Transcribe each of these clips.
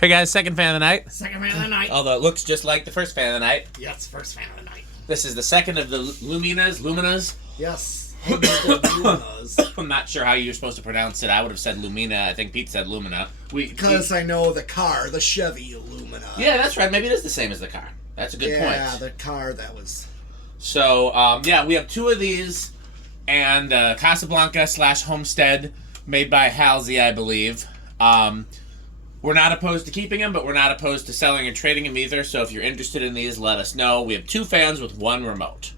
Hey guys, second fan of the night. Second fan of the night. Although it looks just like the first fan of the night. Yes, first fan of the night. This is the second of the Luminas. Yes. Luminas. I'm not sure how you're supposed to pronounce it. I would have said Lumina. I think Pete said Lumina. Because I know the car, the Chevy Lumina. Yeah, that's right. Maybe it is the same as the car. That's a good point. Yeah, the car that was... So, yeah, we have two of these, and Casablanca / Homestead, made by Halsey, I believe. We're not opposed to keeping them, but we're not opposed to selling and trading them either, so if you're interested in these, let us know. We have 2 fans with 1 remote.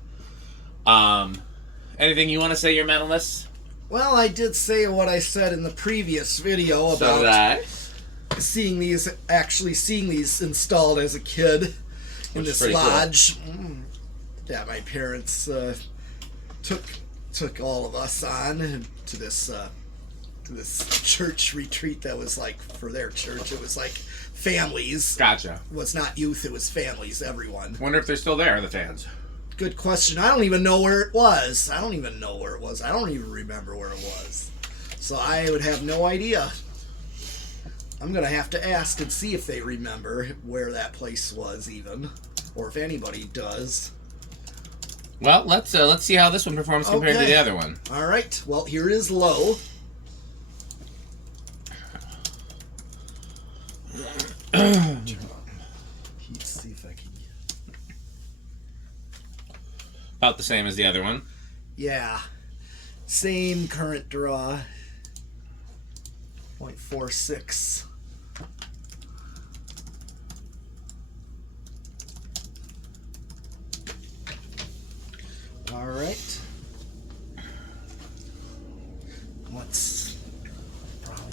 Anything you want to say, your mentalist? Well, I did say what I said in the previous video about seeing these installed as a kid in this lodge. Cool. Yeah, my parents took all of us on to this church retreat that was like for their church. It was like families. Gotcha. It was not youth, it was families, everyone. Wonder if they're still there, the fans. Good question. I don't even know where it was. I don't even remember where it was. So I would have no idea. I'm going to have to ask and see if they remember where that place was even. Or if anybody does. Well, let's see how this one performs compared to the other one. All right. Well, here is low. Let's see if I can. About the same as the other one. Yeah. Same current draw. 0.46. All right. Let's probably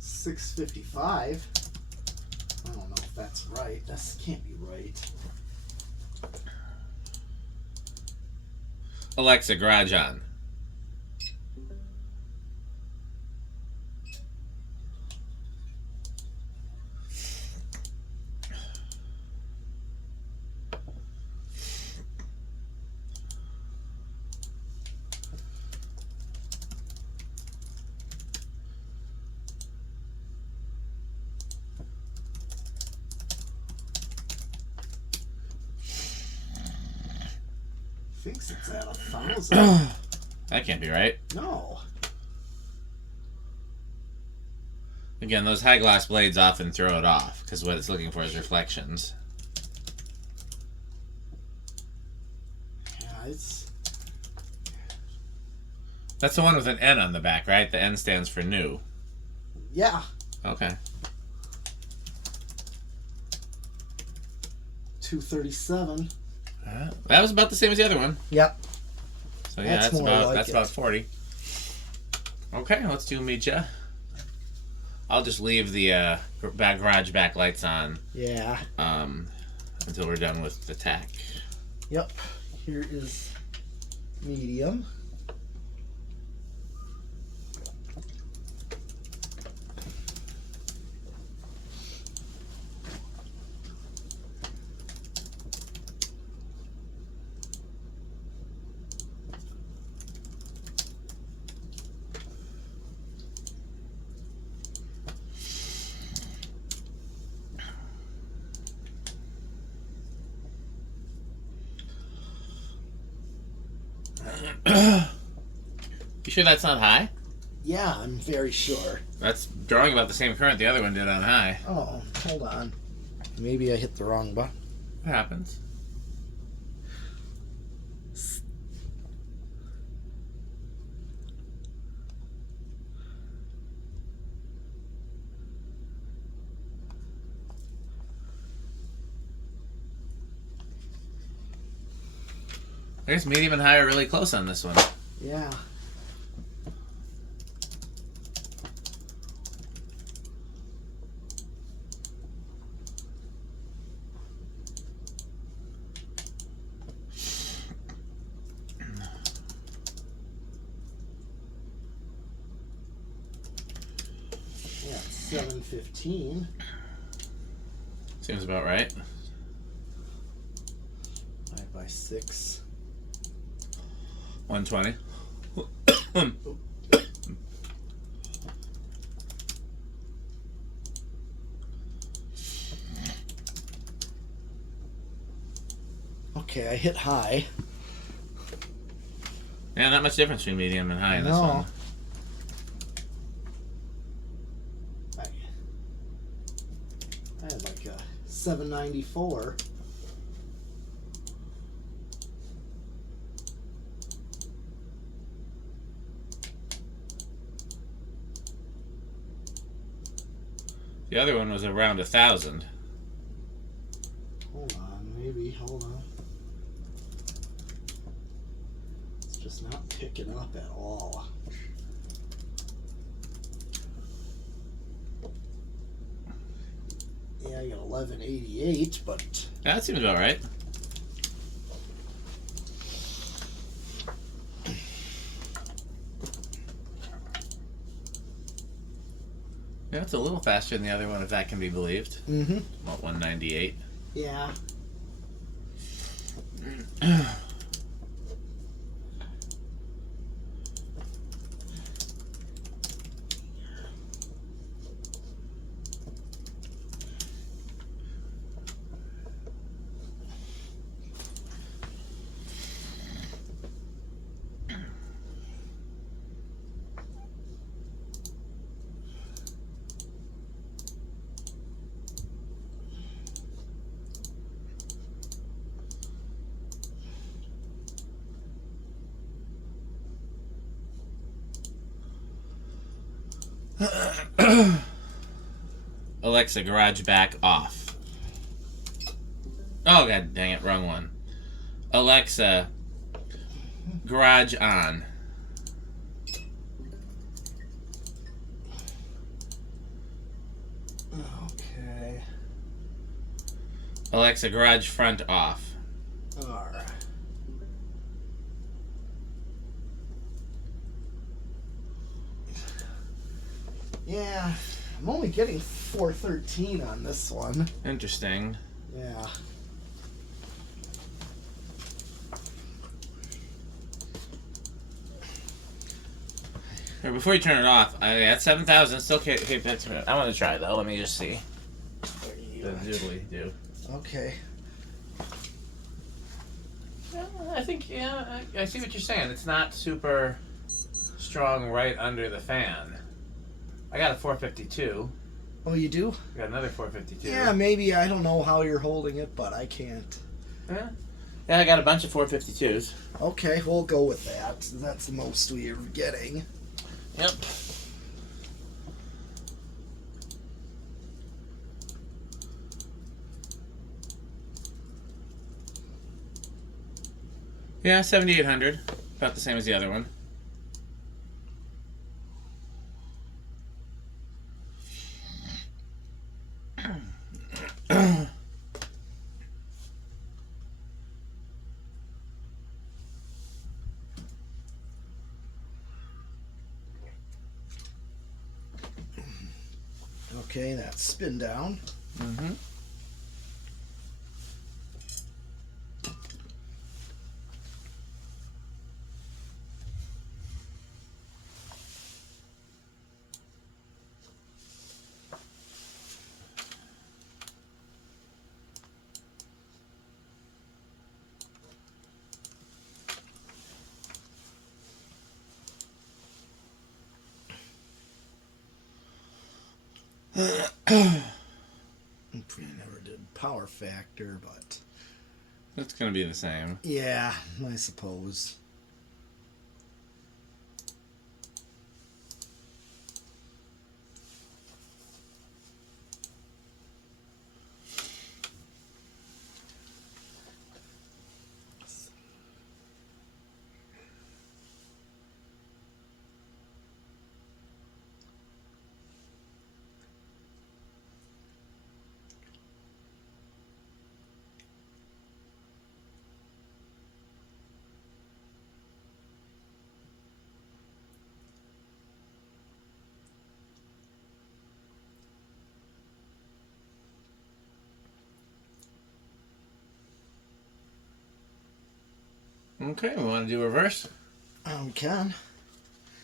$6.55. I don't know if that's right. That can't be right. Alexa, garage on. Thinks it's at 1,000. That can't be right. No. Again, those high gloss blades often throw it off because what it's looking for is reflections. Yeah, it's... That's the one with an N on the back, right? The N stands for new. Yeah. Okay. 237. That was about the same as the other one. Yep. So yeah, that's about 40. Okay, let's do Mecha. I'll just leave the garage backlights on. Yeah. Until we're done with the tack. Yep. Here is medium. You sure that's not high? Yeah, I'm very sure. That's drawing about the same current the other one did on high. Oh, hold on. Maybe I hit the wrong button. What happens? I guess medium and high are really close on this one. Yeah. $7.15. Seems about right. 5x6. 120. Okay, I hit high. Yeah, not much difference between medium and high in this No. one. I had like a 794. The other one was around 1,000. Hold on, maybe. Hold on. It's just not picking up at all. Yeah, I got 1188, but Yeah, that seems about right. Yeah, it's a little faster than the other one, if that can be believed. mm-hmm. About 198. Yeah. Alexa, garage back off. Oh, god dang it, wrong one. Alexa, garage on. Okay. Alexa, garage front off. Alright. Yeah, I'm only getting 413 on this one. Interesting. Yeah. Or before you turn it off, at 7,000, still can't. I want to try though. Let me just see. The doodly do. Okay. Yeah, I think I see what you're saying. It's not super strong right under the fan. I got a 452. Oh, you do? I got another 452. Yeah, maybe. I don't know how you're holding it, but I can't. Yeah, I got a bunch of 452s. Okay, we'll go with that. That's the most we're getting. Yep. Yeah, 7,800. About the same as the other one. Okay, that's spin down. Mm-hmm. We never did power factor, but It's gonna be the same. yeah, I suppose. Okay, we want to do reverse? We can.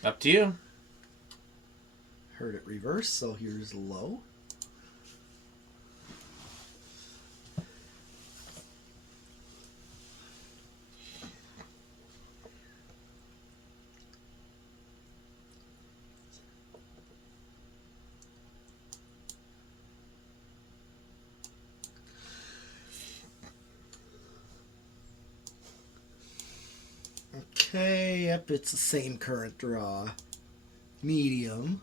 Up to you. Heard it reverse, so here's low. Okay, yep, it's the same current draw. Medium.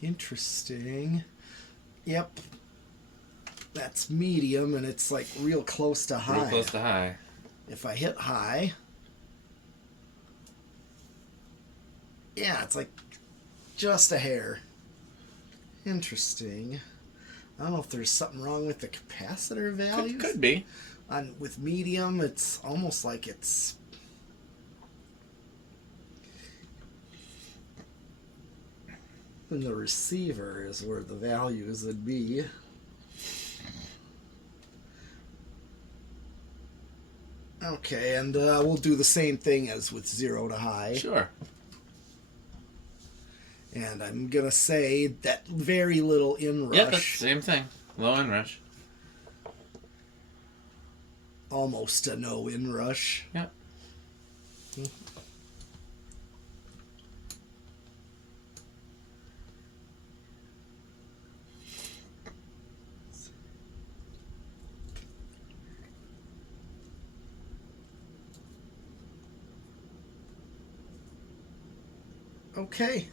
Interesting. Yep. That's medium, and it's like real close to high. Real close to high. If I hit high, yeah, it's like just a hair. Interesting. I don't know if there's something wrong with the capacitor values. Could be. With medium, it's almost like it's... And the receiver is where the values would be. Okay, and we'll do the same thing as with 0 to high. Sure. And I'm going to say that very little inrush. Yep, that's the same thing. Low inrush. Almost a no inrush. Yep. Okay.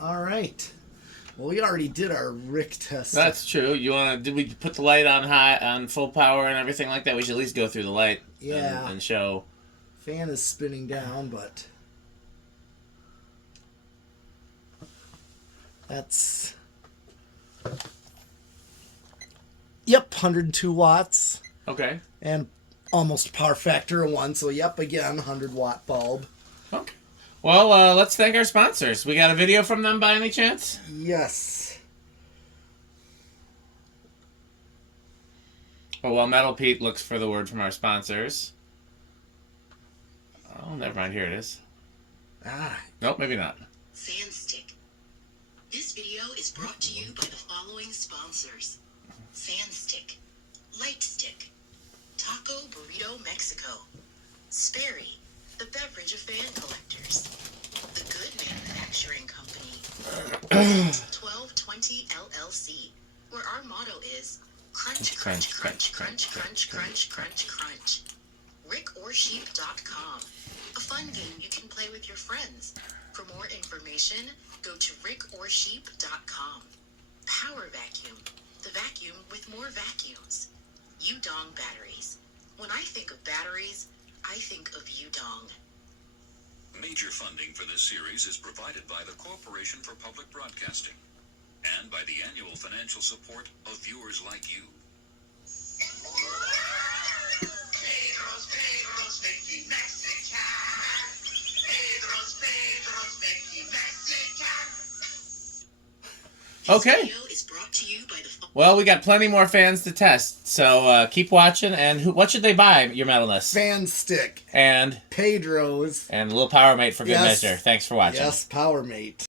All right. Well, we already did our Rick test. That's true. Did we put the light on high, on full power and everything like that? We should at least go through the light. Yeah. And show. Fan is spinning down, but that's... Yep, 102 watts. Okay. And almost power factor of 1, so yep, again, 100-watt bulb. Okay. Well, let's thank our sponsors. We got a video from them by any chance? Yes. Oh, well, Metal Pete looks for the word from our sponsors. Oh, never mind. Here it is. Ah. Nope, maybe not. Sandstick. This video is brought to you by the following sponsors. Sandstick, Lightstick, Taco Burrito Mexico, Sperry, the beverage of fan collectors, The Good Manufacturing Company, 1220 LLC, where our motto is crunch, crunch, crunch, crunch, crunch, crunch, crunch, crunch. RickOrSheep.com, a fun game you can play with your friends. For more information, go to RickOrSheep.com. Power Vacuum, the vacuum with more vacuums. Udong batteries. When I think of batteries, I think of Udong. Major funding for this series is provided by the Corporation for Public Broadcasting and by the annual financial support of viewers like you. Pedro's making Mexican. Pedro's making Mexican. Okay. This video is brought to you by the Well, we got plenty more fans to test, so keep watching. And what should they buy, your metalness? Fan stick. And Pedro's. a little Power Mate for good Yes. measure. Thanks for watching. Yes, Power Mate.